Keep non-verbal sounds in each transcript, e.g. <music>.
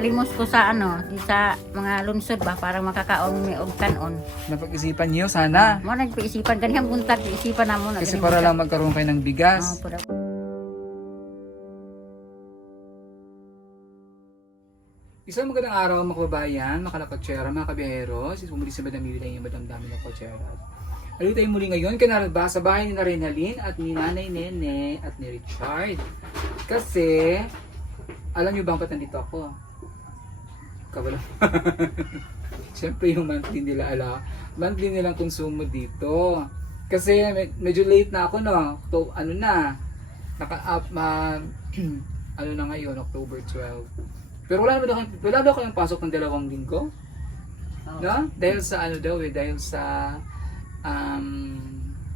Palimos ko sa ano, di sa mga lunsod ba para makakaon mi og kanon. Napag-isipan niyo sana. Mo nagpaisipan ganihang buntag isipan namo na Kasi para buntag. lang magkaroon kayo ng bigas. Oh, para- Isang magandang araw mga kababayan, mga kalakotsera, mga kabiyahero. Sis muli sa Madam Mili yung Madam Dami ng Kotsera. Alit tayo muli ngayon, kanaraba sa bahay ni na Renalyn at ni Nanay Nene at ni Richard. Kasi, alam niyo ba ba't nandito ako? Kabalo. <laughs> Siyempre yung monthly nila ala, monthly nilang konsumo dito. Kasi med- medyo late na ako no. To, ano na, naka-up ma <clears throat> ano na ngayon, October 12. Pero wala naman daw kayong, wala daw kayong pasok ng dalawang linggo. Oh. No? Dahil sa ano daw eh, dahil sa um,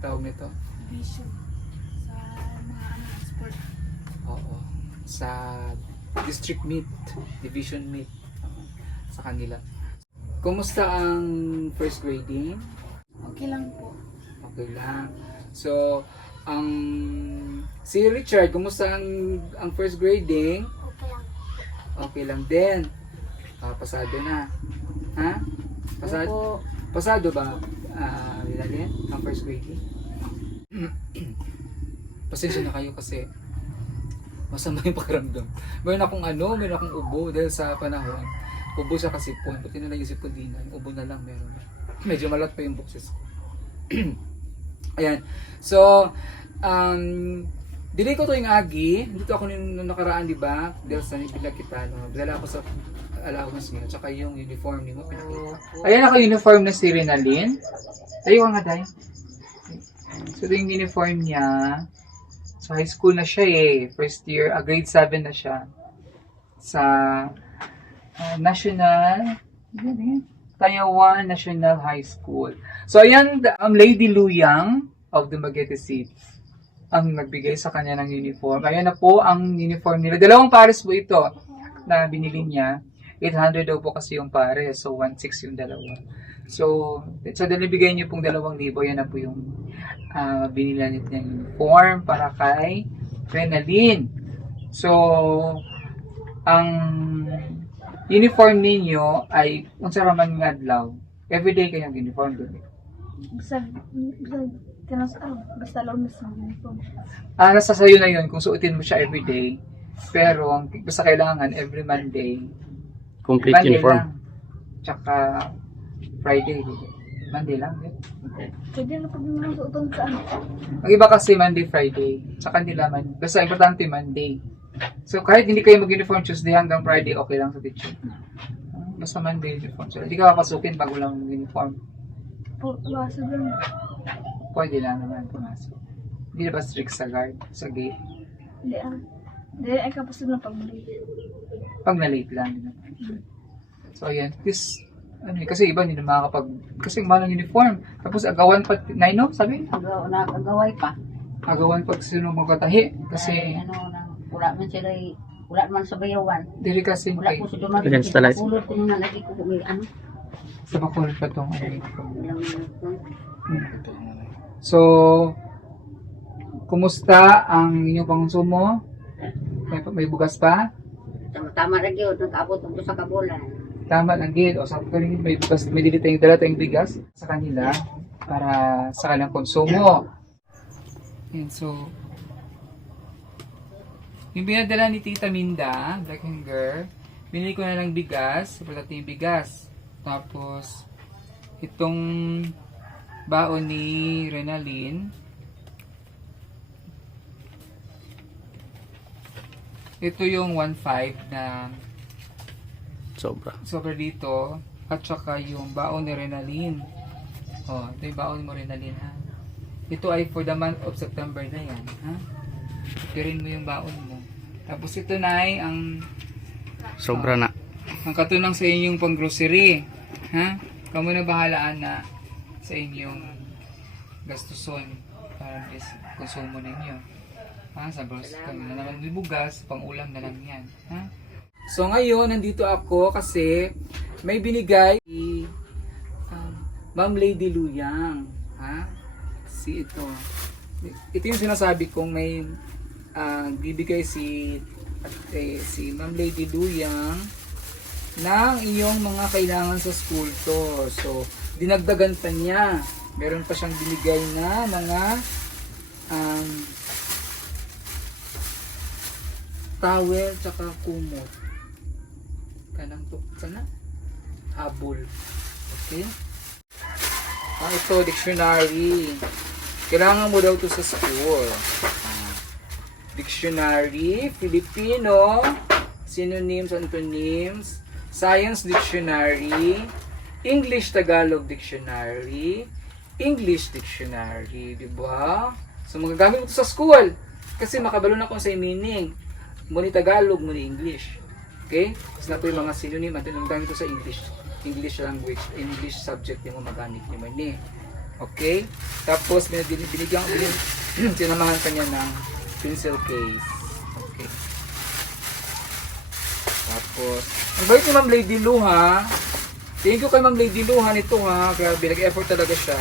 tawag nito. vision sa mga ano, sport. Oo. Sa district meet, division meet sa kanila. Kumusta ang first grading? Okay lang po. Okay lang. So, ang si Richard, kumusta ang, ang first grading? Okay lang. Okay lang din. Ah, pasado na. Ha? Pasado, Opo. pasado ba? Ah, uh, ang first grading? <clears throat> Pasensya na kayo kasi masama yung pakiramdam. Meron akong ano, meron akong ubo dahil sa panahon. Ubo sa kasipon. Buti na lang yung sipon din. Yung ubo na lang meron. Medyo malat pa yung bukses ko. <clears throat> Ayan. So, um, dili ko to yung agi. Dito ako nung nung nakaraan, di ba? Dahil sa nibila kita, no? Dala ako sa allowance niya. Tsaka yung uniform niyo. Pinakita. Ayan ako uniform na si Renalyn. Tayo ka nga, Day. So, ito yung uniform niya. So, high school na siya eh. First year, ah, grade 7 na siya. Sa ah, National? Taiwan National High School. So, ayan, the- um, Lady Luyang of the Magete City ang nagbigay sa kanya ng uniform. Ayan na po ang uniform nila. Dalawang pares po ito na binili niya. 800 daw po kasi yung pares. So, 1,600 yung dalawa. So, sa so, nabigay niyo pong 2,000, yan na po yung ah, binila niya ng uniform para kay Renalyn. So, ang uniform ninyo ay unsa raman nga adlaw. Everyday kayong uniform doon. Basta, basta, tinas, ano, basta lang sa uniform. Ah, nasa sayo na yun kung suotin mo siya everyday. Pero, ang basta kailangan every Monday. Complete Monday uniform. lang. Tsaka Friday. Monday lang. eh. Pwede na pag mga suoton sa ano. Ang iba kasi Monday, Friday. Sa kanila man. Basta importante Monday. So kahit hindi kayo mag-uniform Tuesday hanggang Friday, okay lang sa teacher. Basta Monday uniform. So hindi ka papasukin pag walang uniform. Basta lang. Pwede lang naman pumasok. Hindi na ba strict sa guard, sa gate? Hindi ah. Hindi, ay kapasod lang pag muli. Pag na-late lang. di naman. So ayan, this, ano eh, kasi iba hindi na makakapag, kasi ang mahal ng uniform. Tapos agawan pa, nine no? Sabi? Agaw na agaway pa. Agawan pag sino magkatahi. Kasi, Ay, ano na wala man sila wala man sa bayawan. dili kasi Wala kay, po sa dumating. Against the lights. Pulot ko nga lagi ko may ano. sa bakul pa tong ano So, kumusta ang inyong pangkonsumo? May, may bugas pa? tama tama ra gyud nag-abot og sa kabulan. Tama lang gid. O sa rin may bugas, may dili tayong dala tayong bigas sa kanila para sa kanilang konsumo. Yan, so, yung binadala ni Tita Minda, Black Hanger, binili ko na lang bigas, sapat yung bigas. Tapos, itong baon ni Renalyn, ito yung 1.5 na Sobra. sobra dito at saka yung baon ni Renalyn. Oh, ito yung baon mo Renalyn ha. Ito ay for the month of September na yan, ha? Pirin mo yung baon mo. Tapos ito na ay ang Sobra na. ang katunang sa inyong pang-grocery. Ha? Kamu na bahalaan na sa inyong gastuson para is konsumo ninyo. Ha? Sa grocery na naman bugas, pang-ulam na lang yan. Ha? So ngayon, nandito ako kasi may binigay si um, Ma'am Lady Luyang. Ha? Si ito. Ito yung sinasabi kong may ah, bibigay si at, eh, si Ma'am Lady Luyang ng iyong mga kailangan sa school to. So, dinagdagan pa niya. Meron pa siyang binigay na mga um, towel tsaka kumot. Kanang to, sana? Habol. Okay? Ah, ito, dictionary. Kailangan mo daw to sa school. Dictionary, Filipino, synonyms, antonyms, Science Dictionary, English Tagalog Dictionary, English Dictionary, di ba? So magagamit ito sa school. Kasi makabalo na kung sa meaning. Muni Tagalog, muni English. Okay? So na yung mga synonym at gamit ko sa English. English language, English subject yung magamit ni Mani. Okay? Tapos binigyan, binigyan <clears throat> sinamahan kanya ng pencil case. Okay. Tapos, ang bait ni Ma'am Lady Lu ha. Thank you kay Ma'am Lady Lu ha nito ha. Grabe, nag-effort talaga siya.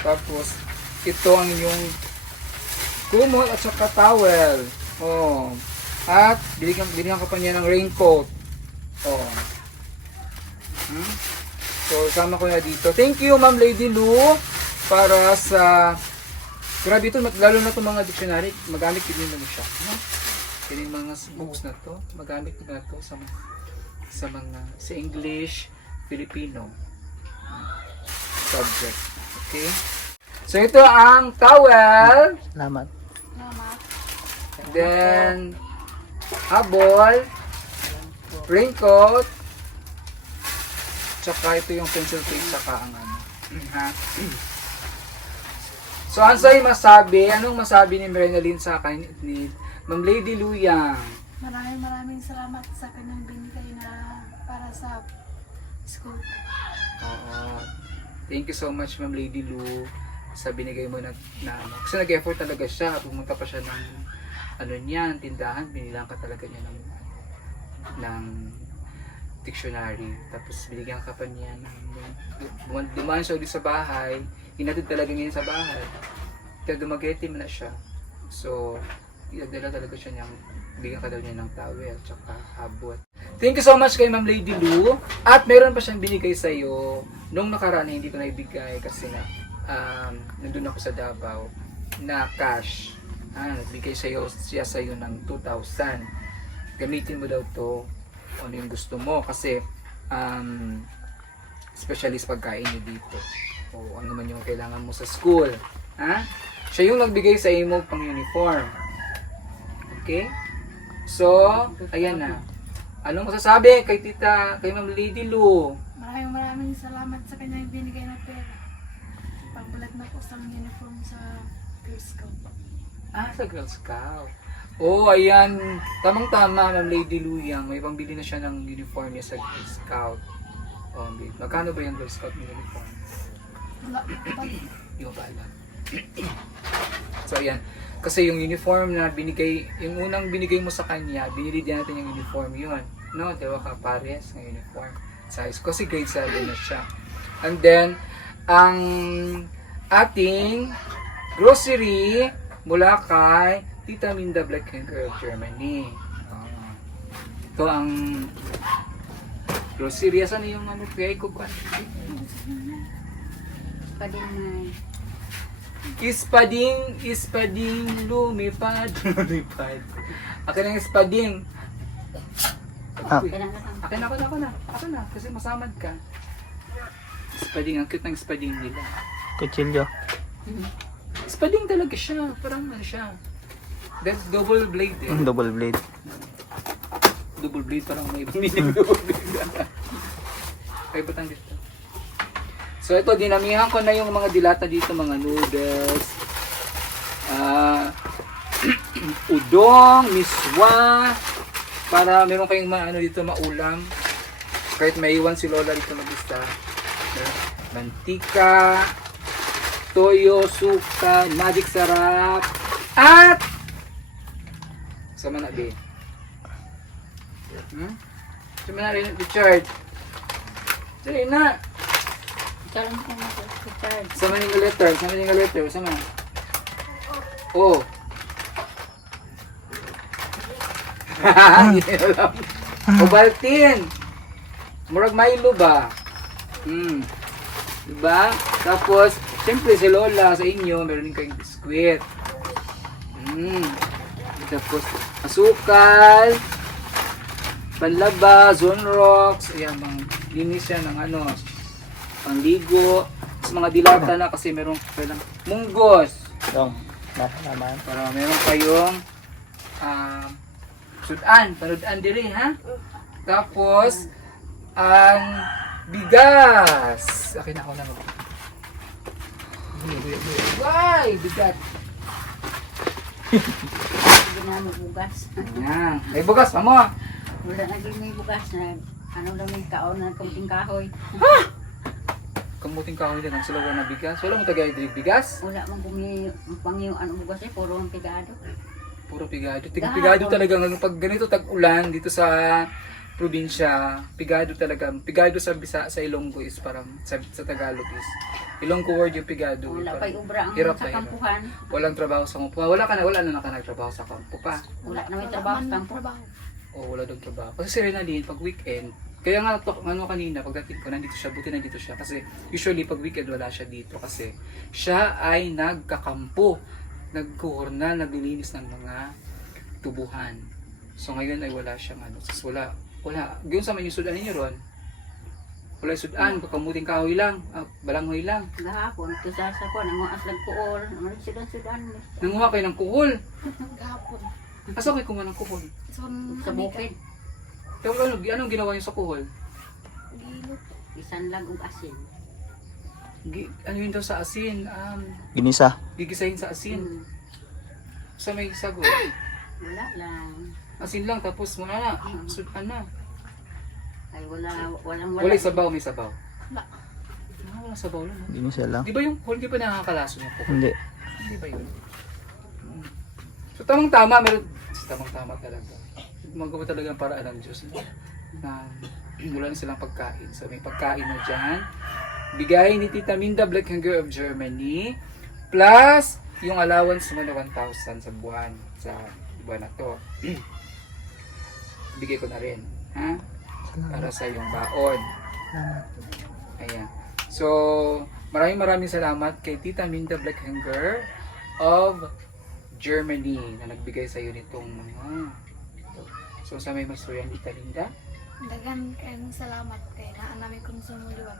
Tapos, ito ang inyong kumot at saka towel. Oh. At binigyan, binigyan ko pa niya ng raincoat. Oh. Hmm? So, sama ko na dito. Thank you, Ma'am Lady Lu, para sa... Grabe ito, lalo na itong mga dictionary, magamit din mo siya. No? Kaya yung mga books na to, magamit na to sa sa mga, sa English, Filipino subject. Okay? So, ito ang towel. Salamat. And then, habol, raincoat, tsaka ito yung pencil case, tsaka ang ano. <clears throat> Ha? So, ano sa'yo masabi? Anong masabi ni Merenalyn sa akin ni Ma'am Lady Luyang? Maraming maraming salamat sa kanyang binigay na para sa school. Oo. Thank you so much, Ma'am Lady Lu, sa binigay mo na, na ano. Kasi nag-effort talaga siya. Pumunta pa siya ng, ano niyan, tindahan. Binilang ka talaga niya ng, ng dictionary. Tapos binigyan ka pa niya ng, dumaan siya ulit sa bahay. Hinatid talaga niya sa bahay. Kaya na siya. So, dinadala talaga siya niyang bigyan ka daw niya ng towel tsaka habot. Thank you so much kay Ma'am Lady Lu. At meron pa siyang binigay sa iyo nung nakaraan na hindi ko naibigay kasi na um, nandun ako sa Davao na cash. Ah, nagbigay sa iyo siya sa iyo ng 2,000. Gamitin mo daw to ano yung gusto mo kasi um, specialist pagkain niyo dito. O ano man yung kailangan mo sa school. Ha? Siya yung nagbigay sa imo pang uniform. Okay? So, ayan na. Anong masasabi kay tita, kay Ma'am Lady Lu? Maraming maraming salamat sa kanyang binigay na pera. Pagbulat na po sa uniform sa Girl Scout. Ah, sa Girl Scout. Oh, ayan. Tamang-tama, Ma'am Lady Lu yan. May pambili na siya ng uniform niya sa Girl Scout. Oh, babe. Magkano ba yung Girl Scout ng uniform? Wala. Hindi ko pa alam. so, ayan. Kasi yung uniform na binigay, yung unang binigay mo sa kanya, binili din natin yung uniform yun. No, diba ka pares ng uniform size. Kasi grade 7 na siya. And then, ang ating grocery mula kay Tita Minda Black and Girl Germany. Ah. ito ang grocery. Asan na yung ano, kaya ko Pa din na. Ispading, ispading, lumipad, <laughs> lumipad. Akin ang ispading. Ah. Akin ako na, ako na, ako na, kasi masamad ka. Ispading, ang cute ng ispading nila. Kutsilyo. Ispading talaga siya, parang ano siya. That's double blade eh. Double blade. Double blade, parang may ibang <laughs> meaning double blade. Kaya batang dito. So ito, dinamihan ko na yung mga dilata dito, mga noodles. Ah, <clears throat> udong, miswa, para meron kayong ma, ano dito maulam. Kahit may iwan si Lola dito mag-isa. Mantika, toyo, suka, magic sarap, at sama na be. Hmm? Sama na rin, Richard. Dali na. Lang ko na sa charge. Sama yung letter, sama yung letter, sama. Oh. <laughs> Hindi alam. Ovaltine. Murag Milo ba? Hmm. Diba? Tapos, syempre si Lola sa inyo, meron din kayong biskwit. Hmm. Tapos, asukal, panlaba, zone rocks, ayan, mga linis yan ng ano, panligo, Tapos mga dilata na kasi meron kailang munggos. Dong. Nasa naman. Para meron kayong um, sudan, panudan diri ha. Tapos ang bigas. Akin ako na mag. Why, bigat. Hindi na mo bugas. Ayan. May bugas pa mo. Wala na din may bugas na ano lang yung kaon na kunting kahoy. Kamuting kahoy din ang sila na bigas. Wala mo tagay diri bigas. Wala man kumi pang yung ano bugas eh, puro ang pigado. Puro pigado. Tig pigado talaga ng pag ganito tag-ulan dito sa probinsya, pigado talaga. Pigado sa Bisa sa Ilonggo is parang sa, sa Tagalog is Ilonggo word yung pigado. Wala pa'y ubra ang hirap sa kampuhan. Walang trabaho sa kampo. Wala ka na, wala na nakanagtrabaho sa kampo pa. Wala na may trabaho sa kampo. trabaho. O wala doon trabaho. Kasi si Renalyn, pag weekend, kaya nga to, ano kanina, pagdating ko, nandito siya, buti nandito siya. Kasi usually pag weekend wala siya dito kasi siya ay nagkakampo, nagkuhornal, naglilinis ng mga tubuhan. So ngayon ay wala siyang ano, sis wala, wala. Gawin sa yung sudan ninyo ron. Wala yung sudan, kakamuting kahoy lang, ah, balanghoy lang. Gahapon, to sa sa ko, nang aslang kuol, naman sudan-sudan. Nanguha kayo ng kuhol. <laughs> Gahapon. Asa kayo kumuha ng kuhol? So, Sa bukid, Pero ano, anong ginawa niyo sa kuhol? Gilot. isan lang ug asin. Gi, ano yun daw sa asin? Um, Ginisa. gigisahin sa asin. Hmm, Sa may sago. <coughs> wala lang. Asin lang, tapos wala na. Sudan na. Ay wala, walang Wala wala. yung sabaw, may sabaw. Wala. Ah, wala sabaw lang. no? Ginisa lang. Di ba yung kuhol, di ba nakakalaso yung kuhol? Hindi. Hindi ba yun? Mm. So tamang tama, meron, tamang tama talaga. Magawa talaga ang paraan ng Diyos na, wala na silang pagkain. So may pagkain na dyan. Bigay ni Tita Minda Black Hunger of Germany plus yung allowance mo na 1,000 sa buwan sa buwan na to. <clears throat> Bigay ko na rin. Ha? Para sa iyong baon. Ayan. So, maraming maraming salamat kay Tita Minda Blackhanger of Germany na nagbigay sa iyo nitong mga. So, sa may masuriyan Tita Minda, Dagan kayong salamat kay naan namin konsumo liwat.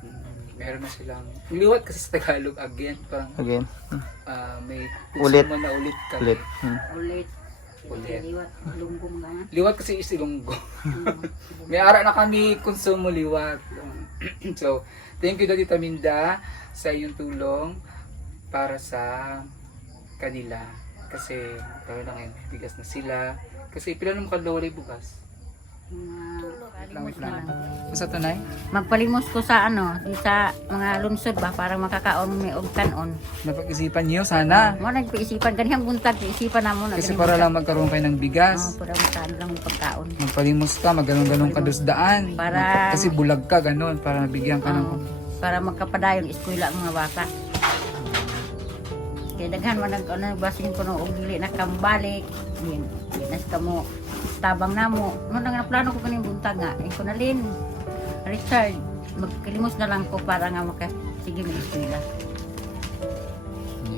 mm, meron na silang liwat kasi sa Tagalog again parang Again. ah, may Ulit. na ulit kami. Ulit. Hmm. Ulit. Ulit. Liwat, lunggong na. Liwat kasi is. Hmm. <laughs> May ara na kami konsumo liwat. <clears throat> so, thank you Daddy Taminda sa iyong tulong para sa kanila. Kasi, pero na ngayon, bigas na sila. Kasi, pila naman kalawalay bukas? Mga Wait lang. Sa tanay? Magpalimos ko sa ano, di sa mga lunsod ba para makakaon may kanon. Napag-isipan niyo sana. Mo nagpaisipan ganihang buntag isipan namo na. Kasi ganihang para buntag. lang magkaroon kayo ng bigas. para masaan lang yung pagkaon. Magpalimos ka, magganong-ganong kadusdaan. Para- Kasi bulag ka, ganon. Para nabigyan ka ng... Para magkapadayon eskwela ang mga bata. Kaya daghan man nag ano basin ko no og dili na kambalik. Yan, yan nas kamo tabang namo. Mo nang plano ko kaning buntag nga. Eh ko nalin. Richard, magkalimos na lang ko para nga maka sige mo eskwela.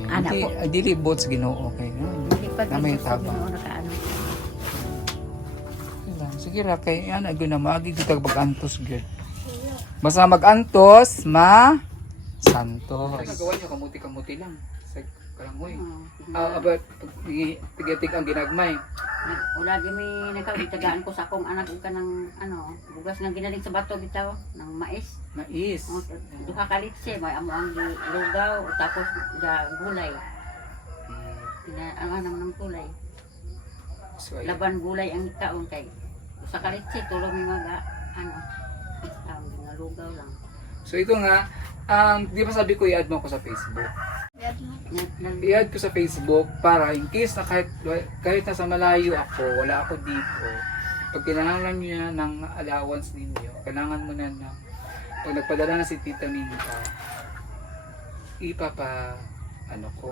Hindi, po. ah, dili bots ginoo. Okay. no? Hindi pa gusto tabang. mo. Wala. Sige ra kay yan ag na maagi kita mag-antos gyud. Basta mag-antos, ma santos. Nagawa niyo kamuti-kamuti lang kalangoy. Ah, about tigatig ang ginagmay. Nag- Wala di may nagkabitagaan ko sa akong anak ug kanang ano, bugas nga ginaling sa bato bitaw ng mais. Mais. Duha ka litse may amo ang lugaw tapos da gulay. Ina ano nang nang tulay. So, ayan. Laban gulay ang kaon kay. Usa ka litse tulong mi mga ano. Ang lugaw lang. so ito nga, um, di ba sabi ko i-add mo ako sa Facebook? I-add ko sa Facebook para in case na kahit, kahit nasa malayo ako, wala ako dito, pag kailangan niya ng allowance ninyo, kailangan mo na na, pag nagpadala na si Tita Minka, ipapa, ano ko,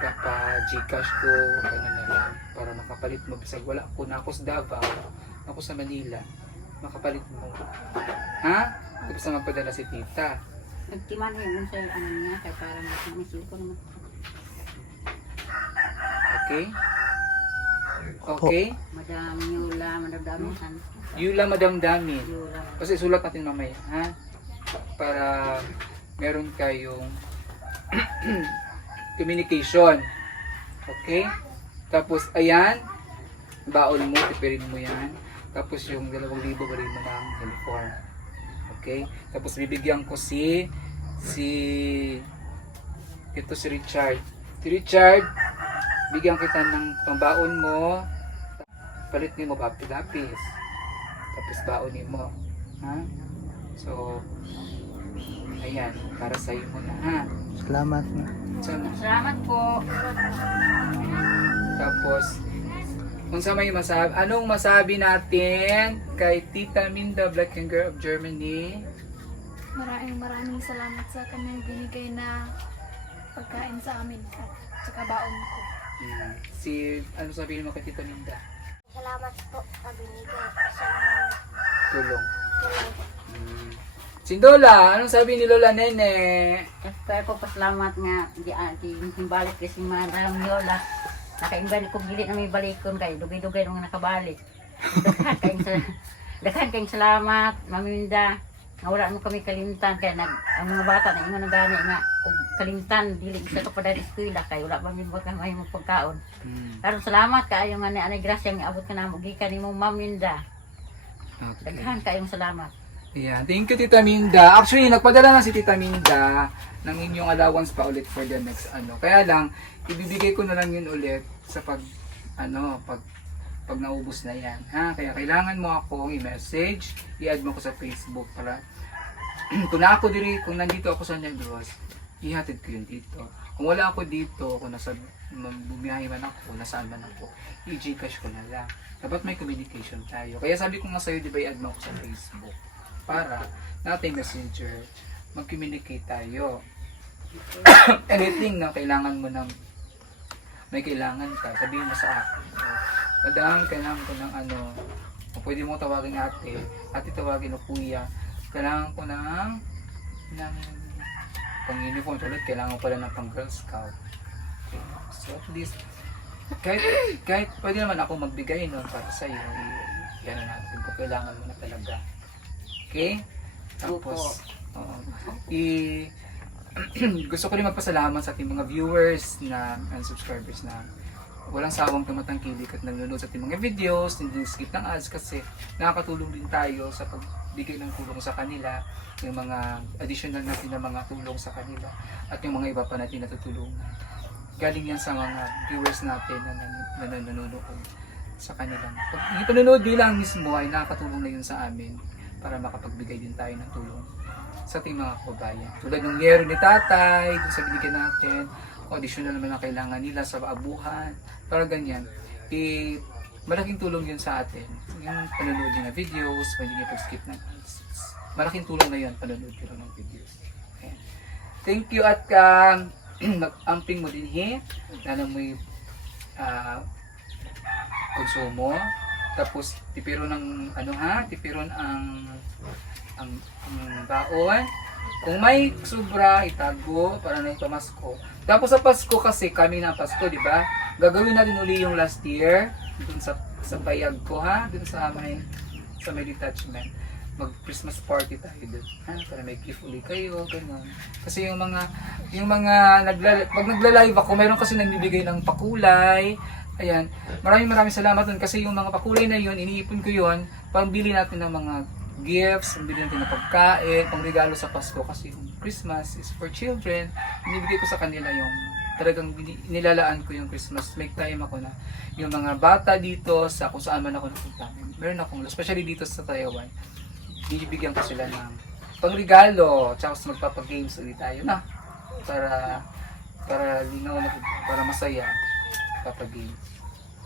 papa Gcash ko, ano na lang, para makapalit mo, bisag wala ko na ako sa Davao, ako sa Manila, Makapalit mo. Ha? Tapos na magpadala si tita. Nagtiman yun sa ano niya, kaya parang nasisil ko naman. Okay? Okay? Madam Yula, Madam Damihan. Yula madamdamin. Yula. Kasi sulat natin mamaya, ha? Para meron kayong <clears throat> communication. Okay? Tapos, ayan, baon mo, tipirin mo yan. Tapos yung dalawang libo, galing mo ng uniform. Okay? Tapos bibigyan ko si, si, ito si Richard. Si Richard, bigyan kita ng pambaon mo, palit ni mo lapis tapos baonin mo. Ha? So, ayan, para sa'yo mo na, ha? Salamat na. Sana. Salamat po. Tapos, kung sa may masabi, anong masabi natin kay Tita Minda, Black and Girl of Germany? Maraming maraming salamat sa kanyang binigay na pagkain sa amin at saka baon ko. Hmm. Si, ano sabihin mo kay Tita Minda? Salamat po sa binigay sa mga Tulong. tulong. Hmm. Si Lola, anong sabi ni Lola Nene? Kaya ko pasalamat nga di ati yung balik kasi Madam Yula. Nakaimban ko gili na may balikon kay dugay-dugay nung nakabalik. Daghan kayong sa <laughs> daghan kayong salamat, Maminda. Nga wala mo kami kalimtan kaya nag ang mga bata na ingon gani nga og kalimtan dili sa to pa dali eskwela kay wala pa mi ba may pagkaon. Hmm. Karon salamat kaayo nga ni anay grasya nga abot ka na mo gikan nimo Maminda. Okay. Daghan kayong salamat. Ayan. Thank you, Tita Minda. Actually, nagpadala na si Tita Minda ng inyong allowance pa ulit for the next ano. Kaya lang, ibibigay ko na lang yun ulit sa pag, ano, pag, pag naubos na yan. Ha? Kaya kailangan mo ako i-message, i-add mo ko sa Facebook para <clears throat> kung na ako diri, kung nandito ako sa Negros, ihatid ko yun dito. Kung wala ako dito, kung nasa bumiyahe man ako, nasaan man ako, i-gcash ko na lang. Dapat may communication tayo. Kaya sabi ko nga sa'yo, di ba, i-add mo ako sa Facebook para nating messenger mag-communicate tayo. <coughs> Anything na kailangan mo ng may kailangan ka, sabihin mo sa akin. So, madam, kailangan ko ng ano, o pwede mo tawagin ate, ate tawagin o kuya, kailangan ko ng ng pang uniform tulad, kailangan ko pala ng pang Girl Scout. Okay. So at least, kahit, kahit pwede naman ako magbigay nun para sa iyo, yan natin kung kailangan mo na talaga. Okay? Tapos, oo. i <clears throat> gusto ko rin magpasalamat sa ating mga viewers na and subscribers na walang sawang tumatangkilik at nanonood sa ating mga videos, hindi skip ng ads kasi nakakatulong din tayo sa pagbigay ng tulong sa kanila, yung mga additional natin na mga tulong sa kanila at yung mga iba pa natin natutulungan. Galing yan sa mga viewers natin na, nan- na nanonood sa kanilang. Pag yung panonood bilang mismo ay nakakatulong na yun sa amin para makapagbigay din tayo ng tulong sa ating mga kababayan. Tulad ng yero ni tatay, dun sa binigyan natin, additional naman ang kailangan nila sa abuhan, para ganyan. Eh, malaking tulong yun sa atin. Yung panonood nyo na videos, pwede nyo pag-skip ng ads. Malaking tulong na yun, panonood nyo ng videos. Ayan. Thank you at um, <clears throat> mag-amping mo din he. Lalo mo yung ah, konsumo. Tapos tipiro ng ano ha, tipiron ang ang, ang baon. Kung may sobra, itago para na ito Pasko. Tapos sa Pasko kasi, kami na Pasko, di ba? Gagawin natin uli yung last year, dun sa, sa bayag ko ha, dun sa may, sa may detachment. Mag Christmas party tayo dun, ha? Para may gift uli kayo, ganun. Kasi yung mga, yung mga, nagla, pag nagla-live ako, meron kasi nagbibigay ng pakulay, Ayan, maraming maraming salamat dun kasi yung mga pakulay na yun, iniipon ko yun, pambili natin ng mga gifts, pambili natin ng pagkain, pangregalo sa Pasko kasi yung Christmas is for children. Binibigay ko sa kanila yung talagang nilalaan ko yung Christmas. Make time ako na yung mga bata dito sa kung saan man ako napunta. Meron akong, especially dito sa Taiwan, binibigyan ko sila ng pangregalo, mas magpapag-games ulit tayo na para para linaw na para masaya papag-games.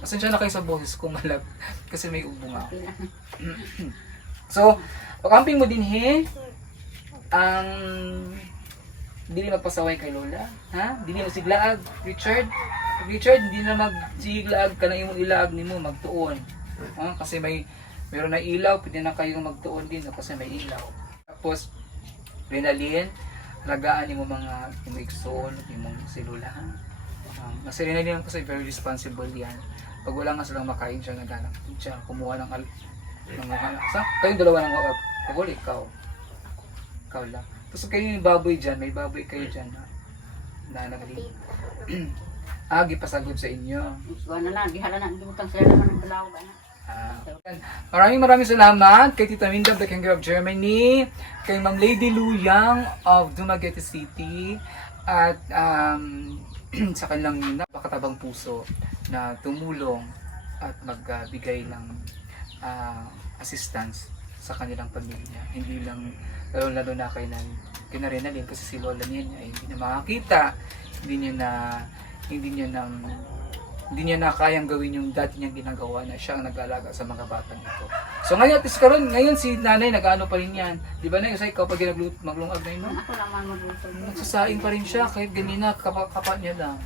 Pasensya na kayo sa boses ko malag <laughs> kasi may ubo nga ako. <clears throat> So, pag-amping mo din he, ang dili magpasaway kay Lola, ha? Dili mo siglaag, Richard. Richard, hindi na magsiglaag ka na imong ilaag nimo magtuon. Ha? Kasi may Meron na ilaw, pwede na kayong magtuon din no, kasi may ilaw. Tapos, Renalin, lagaan mo mga imigsoon, imong silula. Um, kasi Renalin kasi very responsible yan. Pag wala nga silang makain siya, naghanap siya, kumuha ng, al- ng mga, sa, kayong dalawa ng mga, pag wala ikaw, ikaw lang. Tapos kayo yung baboy dyan, may baboy kayo dyan na, na naglilinis. <clears throat> Agi pasagod sa inyo. Gusto na lang, di hala na, butang sila naman ng dalaw ba na. Ah, maraming maraming salamat kay Tita Minda Beckenger of Germany, kay Ma'am Lady Luyang of Dumaguete City, at um, <clears throat> sa kanilang napakatabang puso na tumulong at magbigay ng ah, assistance sa kanilang pamilya. Hindi lang, lalo-lalo na kay nan kay Narena din kasi si Lola niya ay hindi na makakita, hindi niya na hindi niya na hindi niya na kayang gawin yung dati niyang ginagawa na siya ang nag-alaga sa mga batang ito. So ngayon, at karon, ngayon si nanay nag-ano pa rin yan. Di ba na yung ikaw pag ginaglut, maglungag na yun, no? Ako lang man maglutog. Nagsasaing pa rin siya kahit ganina, kapa-kapa niya lang.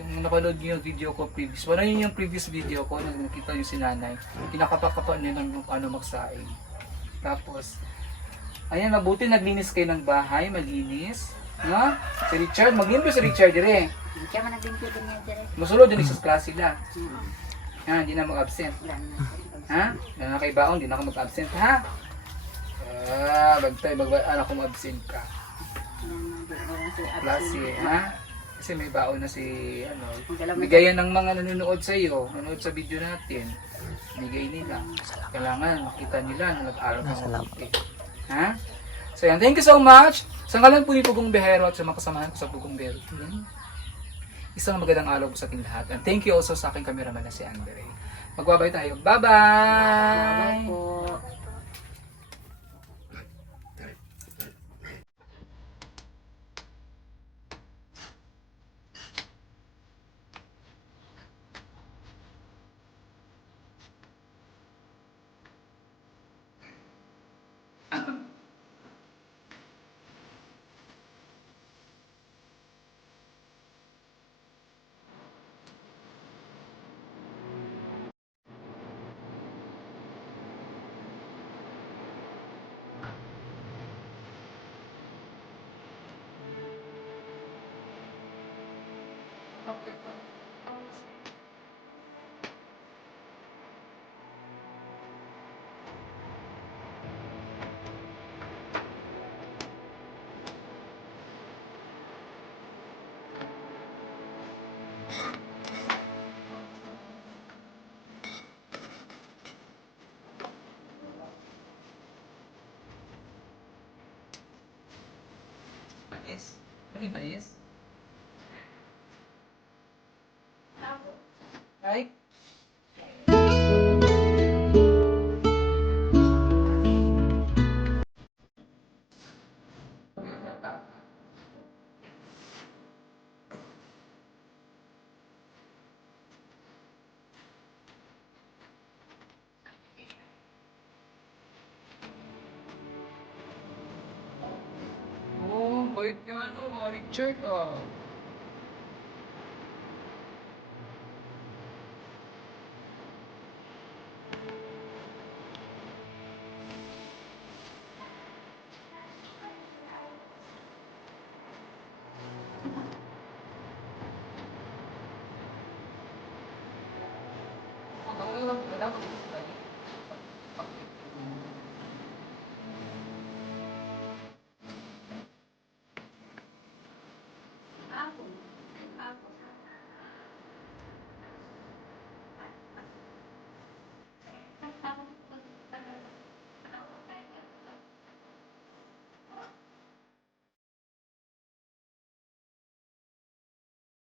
Yung napanood niyo yung video ko previous. Wala yun yung previous video ko, nag nakita niyo si nanay. Kinakapa-kapa niya lang yung paano magsaing. Tapos, ayan, mabuti naglinis kayo ng bahay, malinis. No? Si Richard, maglimpyo si Richard dire. Siya man naglimpyo din niya dire. Musulod din sa klase la. Hmm. Ha, hindi na mag-absent. Wala na. Ha? Kay baon, hindi na ako mag-absent, ha? Ah, bagtay, bag anak ko mag-absent ka. Klase, ha? Kasi may baon na si, ano, bigayan ng mga nanonood sa iyo, nanonood sa video natin. Bigay nila. Kailangan makita nila na nag-aral ka mabuti. Ha? So yan, thank you so much. Sa ngalan po ni Pugong Behero at sa mga kasamahan ko sa Pugong Behero. Isang magandang araw po sa ating lahat. And thank you also sa aking cameraman na si Andre. Magbabay tayo. Bye-bye! Bye po. Mais. May mais? Ay? Oh, bait nga ano, Richard ah.